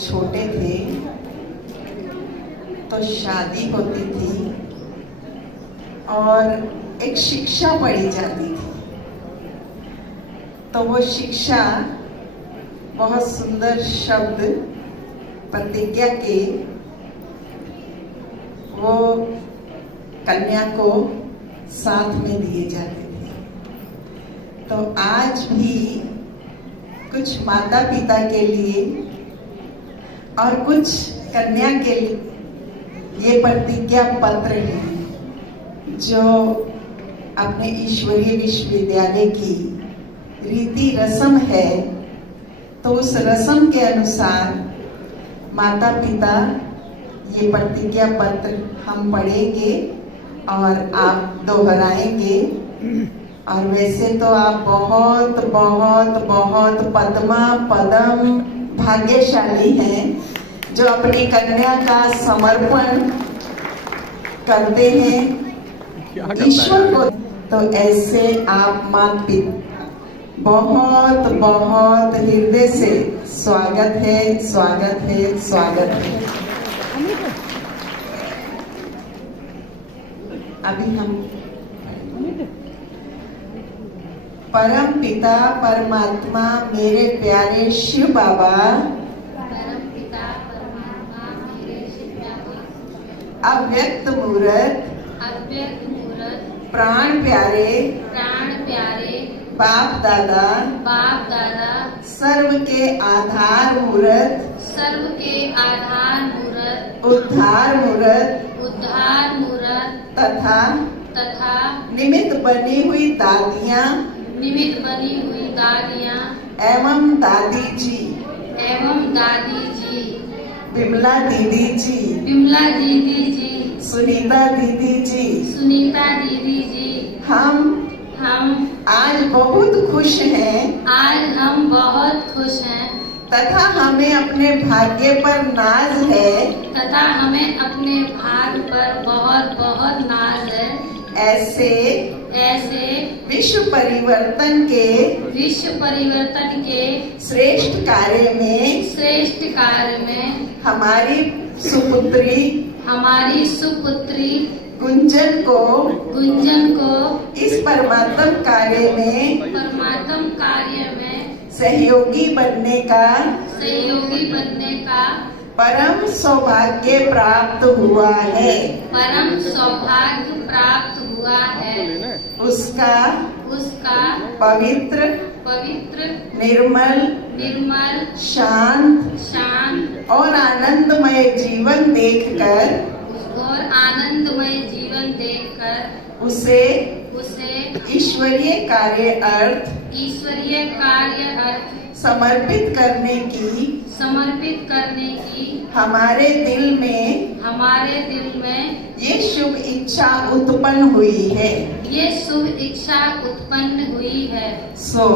छोटे थे तो शादी होती थी और एक शिक्षा पढ़ी जाती थी। तो वो शिक्षा बहुत सुंदर शब्द प्रतिज्ञा के वो कन्या को साथ में दिए जाते थे। तो आज भी कुछ माता पिता के लिए और कुछ कन्या के लिए ये प्रतिज्ञा पत्र है जो अपने ईश्वरीय विश्वविद्यालय की रीति रस्म है। तो उस रस्म के अनुसार माता पिता ये प्रतिज्ञा पत्र हम पढ़ेंगे और आप दोहराएंगे। और वैसे तो आप बहुत बहुत बहुत पद्मा पदम भाग्यशाली हैं जो अपनी कन्या का समर्पण करते हैं ईश्वर को। तो ऐसे आप माता पिता बहुत बहुत हृदय से स्वागत है, स्वागत है, स्वागत है। अभी हम परम पिता परमात्मा मेरे प्यारे शिव बाबा, परम पिता परमात्मा मेरे शिव बाबा, अव्यक्त मूर्त अव्यक्त मूर्त प्राण प्यारे बाप दादा सर्व के आधार मूर्त सर्व के आधार मूर्त उद्धार मूर्त तथा निमित्त बनी हुई दादियाँ एवं दादी जी विमला दीदी जी सुनीता दीदी जी हम आज बहुत खुश हैं तथा हमें अपने भाग्य पर नाज है। बहुत बहुत नाज है। ऐसे विश्व परिवर्तन के श्रेष्ठ कार्य में हमारी सुपुत्री गुंजन को इस परमात्म कार्य में सहयोगी बनने का परम सौभाग्य प्राप्त हुआ है। उसका पवित्र निर्मल शांत और आनंदमय जीवन देखकर उसे ईश्वरीय कार्य अर्थ समर्पित करने की हमारे दिल में ये शुभ इच्छा उत्पन्न हुई है। सो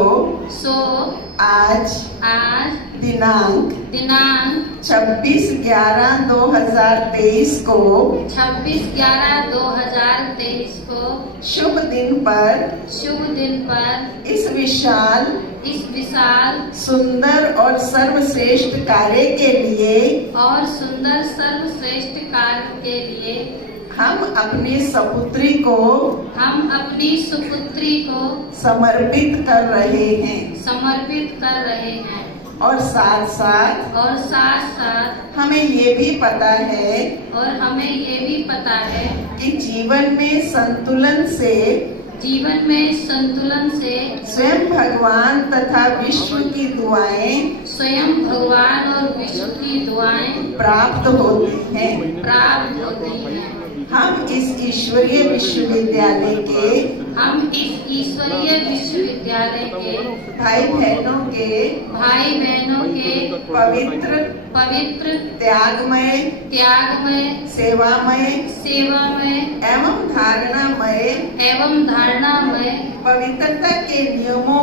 आज दिनांक 26/11/2023 को शुभ दिन पर इस विशाल सुंदर और सर्वश्रेष्ठ कार्य के लिए हम अपनी सपुत्री को समर्पित कर रहे हैं। और साथ साथ हमें ये भी पता है कि जीवन में संतुलन से स्वयं भगवान तथा विश्व की दुआएं प्राप्त होती हैं। हम इस ईश्वरीय विश्वविद्यालय के भाई बहनों के पवित्र त्यागमय सेवामय एवं धारणामय पवित्रता के नियमों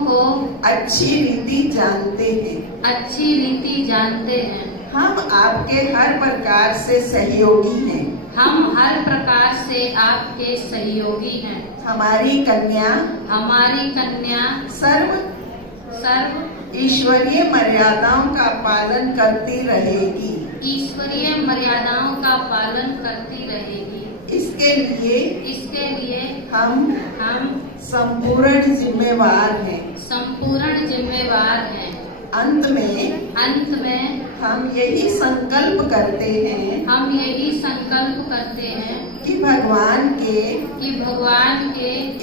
को अच्छी रीति जानते हैं। हम आपके हर प्रकार से सहयोगी हैं। हमारी कन्या सर्व ईश्वरीय मर्यादाओं का पालन करती रहेगी। ईश्वरीय मर्यादाओं का पालन करती रहेगी। इसके लिए हम संपूर्ण जिम्मेवार हैं। संपूर्ण जिम्मेवार हैं। अंत में हम यही संकल्प करते हैं कि भगवान के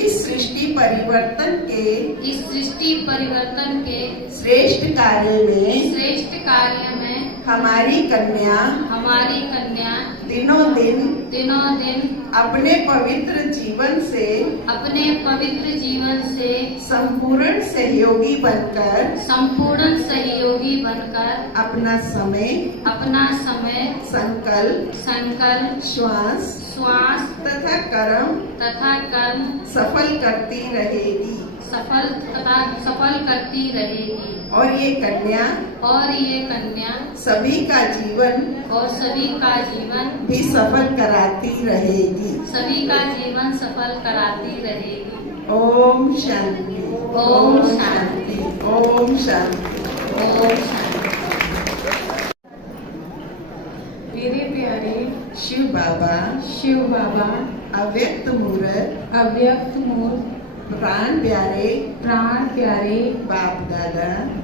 इस सृष्टि परिवर्तन के श्रेष्ठ कार्य में हमारी कन्या दिनों दिन अपने पवित्र जीवन से संपूर्ण सहयोगी बनकर अपना समय संकल्प श्वास तथा कर्म सफल करती रहेगी। और ये कन्या सभी का जीवन भी सफल कराती रहेगी। ओम शांति। ओम शांति। ओम शांति। ओम शांति। मेरे प्यारे शिव बाबा अव्यक्त मूर्त प्राण प्यारे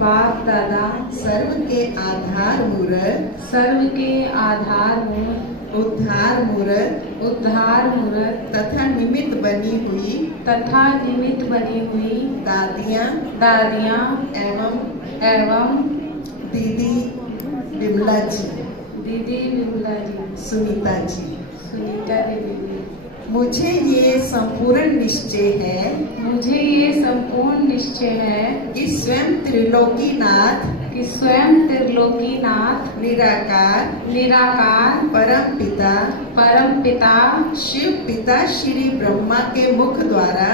बाप दादा सर्व के आधार मूर्त उद्धार मूर्त तथा निमित्त बनी हुई दादियाँ एवं दीदी विमला जी सुनीता देवी। मुझे ये संपूर्ण निश्चय है कि स्वयं त्रिलोकीनाथ निराकार परम पिता शिव पिता श्री ब्रह्मा के मुख द्वारा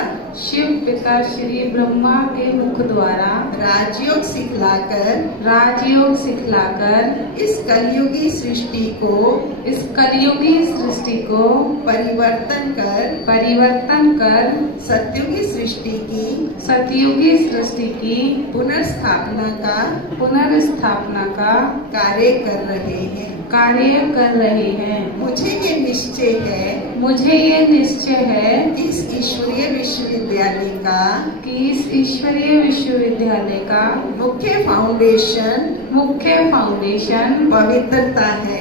राजयोग सिखलाकर इस कलयुगी सृष्टि को परिवर्तन कर सत्युगी सृष्टि की पुनर्स्थापना का कार्य कर रहे हैं। मुझे ये निश्चय है कि इस ईश्वरीय विश्वविद्यालय का मुख्य फाउंडेशन पवित्रता है।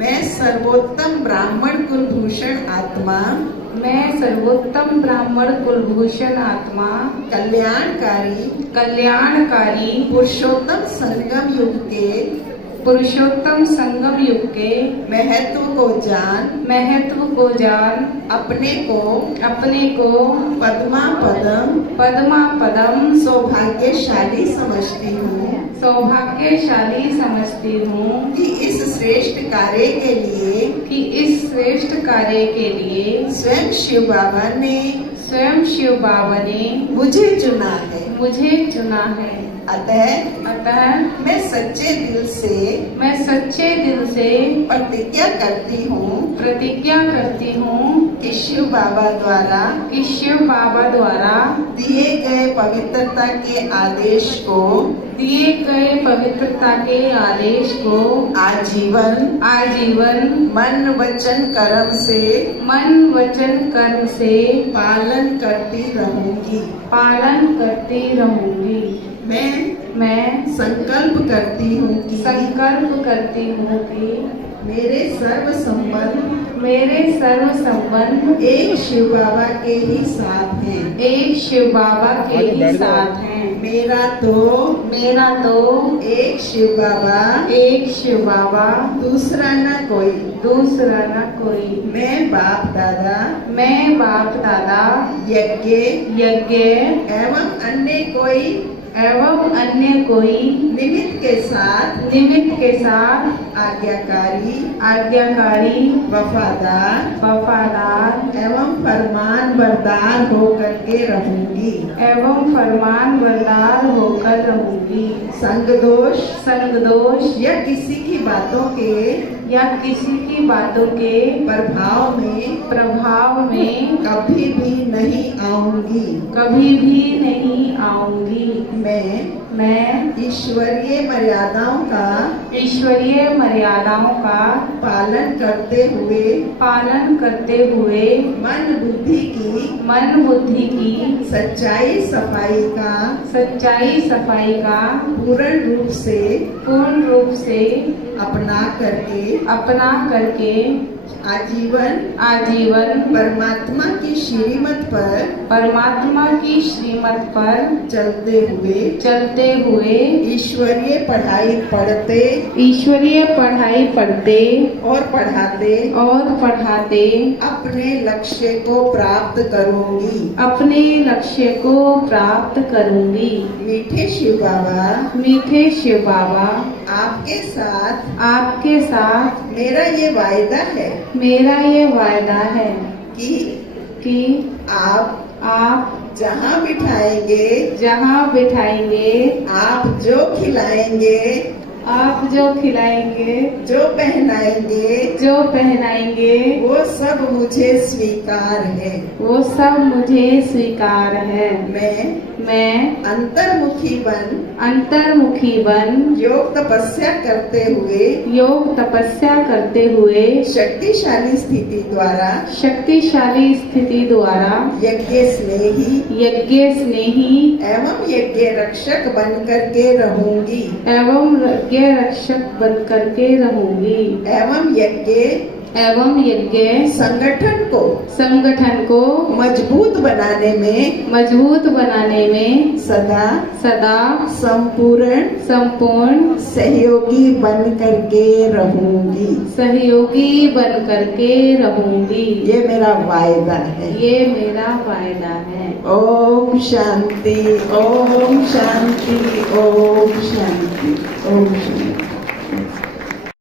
मैं सर्वोत्तम ब्राह्मण कुलभूषण आत्मा कल्याणकारी पुरुषोत्तम संगम युग के महत्व को जान अपने को पद्मा पदम सौभाग्यशाली समझती हूँ कि इस श्रेष्ठ कार्य के लिए स्वयं शिव बाबा ने मुझे चुना है। अतः मैं सच्चे दिल से प्रतिज्ञा करती हूँ कि शिव बाबा द्वारा दिए गए पवित्रता के आदेश को आजीवन मन वचन कर्म से पालन करती रहूंगी। मैं संकल्प करती हूँ कि मेरे सर्व संबंध एक शिव बाबा के ही साथ हैं। मेरा तो एक शिव बाबा दूसरा न कोई। मैं बाप दादा यज्ञ एवं अन्य कोई निमित्त के साथ आज्ञाकारी वफादार एवं फरमान बरदार होकर संग दोष या किसी की या किसी की बातों के प्रभाव में कभी भी नहीं आऊंगी। कभी भी नहीं आऊंगी। मैं ईश्वरीय मर्यादाओं का पालन करते हुए मन बुद्धि की सच्चाई सफाई का पूर्ण रूप से अपना करके आजीवन परमात्मा की श्रीमत पर चलते हुए ईश्वरीय पढ़ाई पढ़ते और पढ़ाते अपने लक्ष्य को प्राप्त करूंगी। मीठे शिव बाबा, आपके साथ मेरा ये वायदा है कि आप जहाँ बिठाएंगे आप जो खिलाएंगे जो पहनाएंगे वो सब मुझे स्वीकार है। मैं अंतर्मुखी बन योग तपस्या करते हुए शक्तिशाली स्थिति द्वारा यज्ञ स्नेही एवं यज्ञ रक्षक बन करके रहूंगी। एवं यज्ञ संगठन को मजबूत बनाने में सदा संपूर्ण सहयोगी बन करके रहूंगी। ये मेरा वायदा है। ओम शांति, ओम शांति, ओम शांति, ओम शांति।